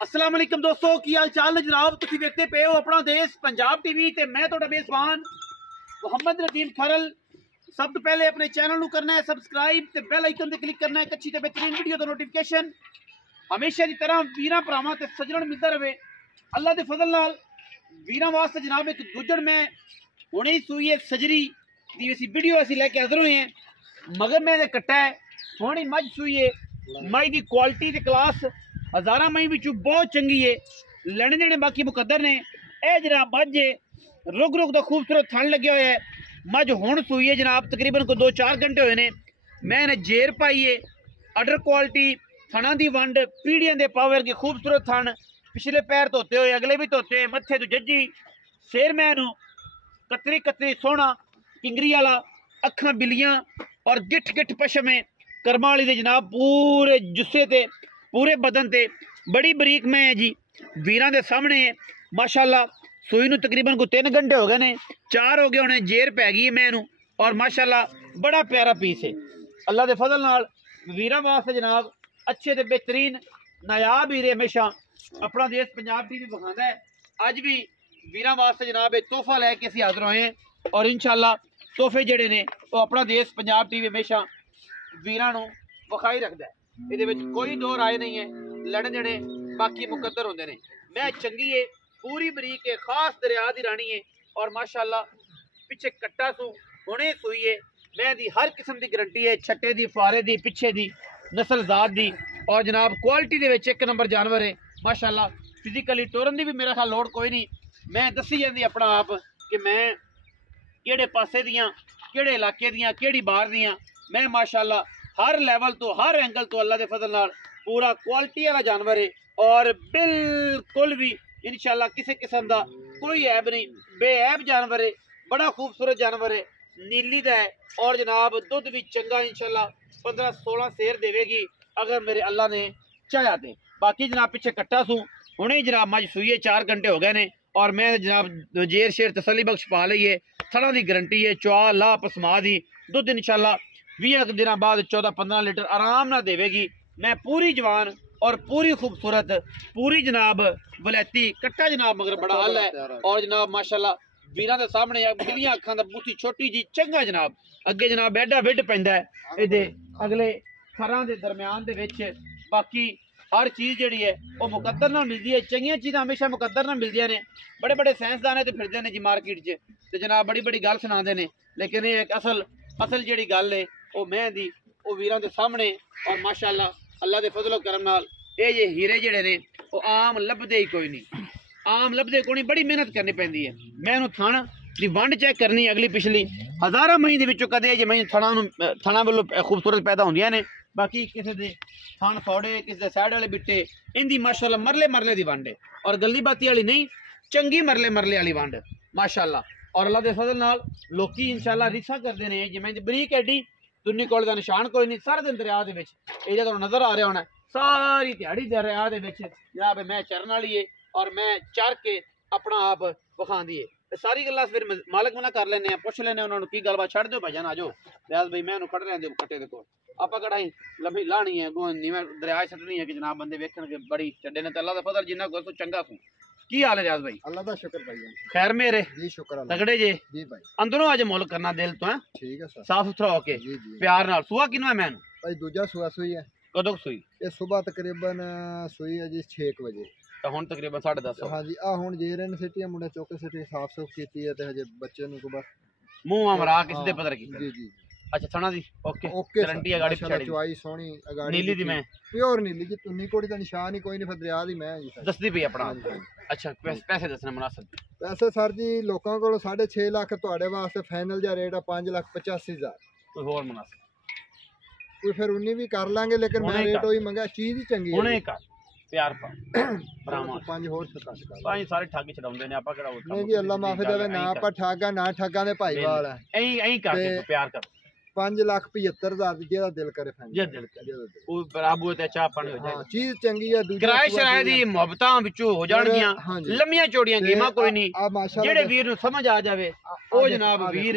अस्सलाम वालेकुम दोस्तों, की हाल चाल ने जनाब। तुसीं देखते पे हो अपना देश पंजाब टीवी ते मैं तुहाडा मेज़बान मुहम्मद नदीम खरल। सब तो पहले अपने चैनल करना है सबसक्राइब ते बेल आइकन ते क्लिक करना है अच्छी ते बेहतरीन वीडियो दा नोटिफिकेशन हमेशा की तरह वीरां भरावां ते सज्जण मिलता रहे। अल्लाह के फजल नाल वीरां वास्ते जनाब एक दुजड़ में हुणे ही सूई है सजरी दी इसी वीडियो असीं लैके हाज़र हुए हैं। मगर में कट्टा है सोहनी मझ सूई है, मझ की क्वालिटी ते क्लास हज़ारा मई विचों बहुत चंगी है। लैने देने बाकी मुकद्दर ने। यह जनाब मझ है रुग रुग का खूबसूरत थन लगे हुए है। मझ हुण सूई है जनाब तकरीबन को 2-4 घंटे हुए ने। मैं इन्हें जेर पाई है, अडर क्वालिटी थना की वंड पीढ़ियां के पावर के खूबसूरत थन। पिछले पैर धोते हुए अगले भी धोते, मत्थे तो जज्जी शेर मैनू कतरी कतरी सोहना किंगरी वाला अखां बिलियां और गिठ गिठ पशम है करमा वाली दे जनाब पूरे जुस्से ते पूरे बदन ते बड़ी बरीक मैं है जी। वीरां दे सामने है माशाल्लाह। सूई नूं तकरीबन को 3 घंटे हो गए ने, 4 हो गए होने, जेर पै गई है मैनू और माशाल्लाह बड़ा प्यारा पीस है। अल्लाह के फजल नाल वीरां वास्ते जनाब अच्छे ते बेहतरीन नायाब हीरे हमेशा अपना देश पंजाब टीवी विखांदा है। अज भी वीरां वास्ते जनाब एक तोहफा लैके असीं हाज़र होए हैं और इंशाअल्लाह तोहफे जिहड़े ने वो अपना देश पंजाब टीवी हमेशा वीरां नूं विखाई रखदा है। इहदे विच कोई दो राय नहीं है, लड़न देने बाकी मुकद्दर होंदे ने। मैं चंगी है, पूरी बरीक है, खास दरिया दी रानी है और माशाअल्लाह पिछे कट्टा सू हुणे सूई है। मैं दी हर किस्म की गारंटी है, छट्टे दी, फारे दी, पिछे दी, नस्ल जात दी और जनाब क्वालिटी दे विच एक नंबर जानवर है माशाअल्लाह। फिजिकली टोरन दी भी मेरा ख्याल लोड़ कोई नहीं। मैं दसी जाती अपना आप कि मैं किहड़े पासे दियां, किहड़े इलाके दियां, किहड़ी बाहर दियां। मैं माशाअल्लाह हर लैवल तो हर एंगल तो अल्लाह के फजल नाल पूरा क्वालिटी वाला जानवर है और बिल्कुल भी इंशाअल्लाह किसी किस्म का कोई ऐब नहीं, बेऐब जानवर है। बड़ा खूबसूरत जानवर है, नीली दा है और जनाब दुध भी चंगा इंशाअल्लाह 15-16 सेर देवेगी अगर मेरे अल्लाह ने चाहा दे। बाकी जनाब पिछे कट्टा सूँ हुणे जनाब मझ सूई है, 4 घंटे हो गए ने और मैं जनाब जेर शेर तसली बख्श पा ली है। थड़ा की गारंटी है, चुआ ला पसमा दी दुध इंशाअल्लाह 20 दिन बाद 14-15 लीटर आराम ना देवेगी। मैं पूरी जवान और पूरी खूबसूरत पूरी जनाब वलैती कट्टा जनाब मगर बड़ा हल है और जनाब माशाअल्लाह वीरां दे सामने बिलियां अखां दा बूथी छोटी जी चंगा जनाब अगे जनाब एडा विड पैंदा है इहदे अगले खरां दे दरम्यान दे विच। बाकी हर चीज़ जिहड़ी है वो मुकद्दर नाल मिलदी है। चंगियां चीज़ां हमेशा मुकद्दर नाल मिलदियां ने। बड़े बड़े साइंसदान ते फिरदे ने जी मार्केट च ते जनाब बड़ी बड़ी गल सुनाते हैं, लेकिन ये एक असल जिहड़ी गल है वो मैं दी वो वीरां दे सामने और माशाअल्लाह अल्लाह के फजलो करम नाल ये जे हीरे जिहड़े ने वो आम लभदे ही कोई नहीं, आम लभदे कोई नहीं। बड़ी मेहनत करनी पैंदी है। मैं उन्होंने थण दी वंड चेक करनी अगली पिछली हज़ारा मई दे विचों कदे जे मई थणा वालों खूबसूरत पैदा होंदियां ने। बाकी किसी दे थण थोड़े, किसी दे साइड वाले बिट्टे, इनकी माशाअल्लाह मरले मरले दी वंड है और गली बाती वाली नहीं, चंगी मरले मरले वाली वंड माशाअल्लाह। और अल्लाह के फजल नाल लोकी इंशाअल्लाह रिसा करते हैं जिवें बरीक एडी दुन्नी कोल दा निशान कोई नहीं। सारे दिन दरिया दे विच ये जो तुहानूं नज़र आ रहा होना सारी दिहाड़ी दरिया दे विच जनाब मैं चरण वाली है और मैं चर के अपना आप विखांदी है। सारी गल्लां फिर मालक मना कर लेने, पुछ लेने उन्होंने की गलबात छड़ दो भाईजान आ जाओ रियाज भाई मैं कट लें कट्टे दे कोल आप कढ़ाई लंबी लानी है गो नीवें दरिया सटनी है कि जनाब बंदे वेखण के बड़ी चड्डे ने। अल्लाह दा फजल जिन्ना को चंगा सू। की हाल है रियाज भाई? अल्लाह दा शुक्र भाई खैर मेरे जी, शुक्र तगड़े जे जी भाई। अंदरों आज मुल करना दिल तो है ठीक है सर, साफ सुथरा होके प्यार नाल। सुआ किनवा मैन भाई दूजा सुआ सुई है। कदों सुई? ये सुबह तकरीबन सुई है जी 6 बजे तो हुण तकरीबन 10:30। हाँ जी आ हुण जेरन सिटी मुंडे चौके सिटी साफ सुफ कीती है ते हजे बच्चे नु को बस मुंह मरा किसी दे पता की जी जी। अच्छा थना दी ओके ओके गारंटी है गाड़ी पिछाड़ी चुआई सोहनी अगाड़ी नीली दी मैं प्योर नीली जी तुन्नी कोड़ी दा निशान ही कोई नहीं। फिर दरिया दी मैं जी दसदी पई अपना। अच्छा पैसे दसने मुनासिब पैसे सर जी लोकां कोल 6.5 लाख ਤੁਹਾਡੇ वास्ते फाइनल जा रेट है 5,85,000। कोई होर मुनासिब कोई फिर उन्नी भी कर लांगे लेकिन मैं रेट वही मंगा चीज ही चंगी हुणे कर प्यार पा बरामा 5 होर सताश कर पाई सारे ठग छडाउंदे ने आपा केड़ा नहीं जी अल्लाह माफी देवे ना आपा ठगा ना ठगा दे भाईवाल है ऐ कर दे प्यार कर 5,75,000 ਦੀ ਜਿਹੜਾ ਦਿਲ ਕਰੇ ਫਾਈਨਲ ਜੇ ਦਿਲ ਕਰੇ ਉਹ ਬਰਾਬਰ ਤੇ ਚਾਹ ਪਾਣੀ ਹੋ ਹਾਂ ਜਾਏਗਾ ਚੀਜ਼ ਚੰਗੀ ਆ ਦੂਜੀ ਕਿਰਾਏ ਸ਼ਰਾਏ ਦੀ ਮੁਹੱਬਤਾਂ ਵਿੱਚੋਂ ਹੋ ਜਾਣਗੀਆਂ ਹਾਂਜੀ। ਲੰਮੀਆਂ ਚੌੜੀਆਂ ਗੇਮਾਂ ਕੋਈ ਨਹੀਂ ਆ ਮਾਸ਼ਾਅੱਲਾ ਜਿਹੜੇ ਵੀਰ ਨੂੰ ਸਮਝ ਆ ਜਾਵੇ ਉਹ ਜਨਾਬ ਵੀਰ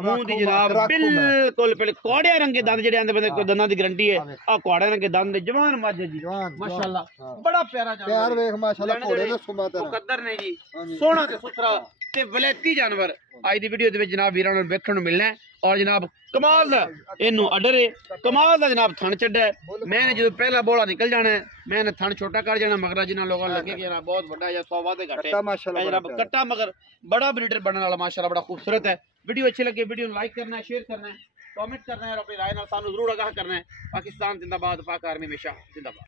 ਮੂੰਹ ਦੀ ਜਨਾਬ ਬਿਲਕੁਲ ਪਹਿਲੇ ਕੋੜਿਆ ਰੰਗੇ ਦੰਦ ਜਿਹੜੇ ਆਂਦੇ ਬੰਦੇ ਕੋਈ ਦੰਦਾਂ ਦੀ ਗਾਰੰਟੀ ਹੈ ਆ ਕੋੜਿਆ ਰੰਗੇ ਦੰਦ ਦੇ ਜਵਾਨ ਮੱਝ ਜੀ ਮਾਸ਼ਾਅੱਲਾ ਬੜਾ ਪਿਆਰਾ ਜਾਨਵਰ ਪਿਆਰ ਵੇਖ ਮਾਸ਼ਾਅੱਲਾ ਘੋੜੇ ਦਾ ਸੁਮਾ ਤੇਰਾ ਮੁਕੱਦਰ ਨੇ ਜੀ ਸੋਹਣਾ ਤੇ ਸੁਥਰਾ ਤੇ ਵਲੈਤੀ ਜਾਨਵਰ ਅੱਜ ਦੀ ਵੀਡੀਓ ਦੇ ਵਿੱਚ ਜਨਾਬ ਵੀਰਾਂ ਨੂੰ ਵੇਖਣ ਨੂੰ ਮਿਲਣਾ ਹੈ ਔਰ ਜਨਾਬ ਕਮਾਲ ਦਾ ਇਹਨੂੰ ਆਰਡਰ ਹੈ ਕਮਾਲ ਦਾ ਜਨਾਬ ਥਣ ਚੱਡਾ ਮੈਂ ਜਦੋਂ ਪਹਿਲਾ ਬੋਲਾ ਨਿਕਲ ਜਾਣਾ ਮੈਂ ਥਣ ਛੋਟਾ ਕਰ ਜਾਣਾ ਮਗਰ ਜਿਨ੍ਹਾਂ ਲੋਕਾਂ ਨੂੰ ਲੱਗੇ ਕਿ ਜਨਾਬ ਬਹੁਤ ਵੱਡਾ ਜਾਂ 100 ਵਾਦੇ ਘਟੇ ਜਨਾਬ ਕੱਟਾ ਮਗਰ ਬੜਾ ਬਰੀਡਰ ਬਣਨ ਵਾਲਾ ਮਾਸ਼ਾਅੱਲਾ ਬੜਾ ਖੂਬਸੂਰਤ ਹੈ ਵੀਡੀਓ अच्छी लगे वीडियो लाइक करना है शेयर करना है कमेंट करना है और अपनी राय सानू जरूर आगाह करना है पाकिस्तान जिंदाबाद पाक आर्मी हमेशा जिंदाबाद।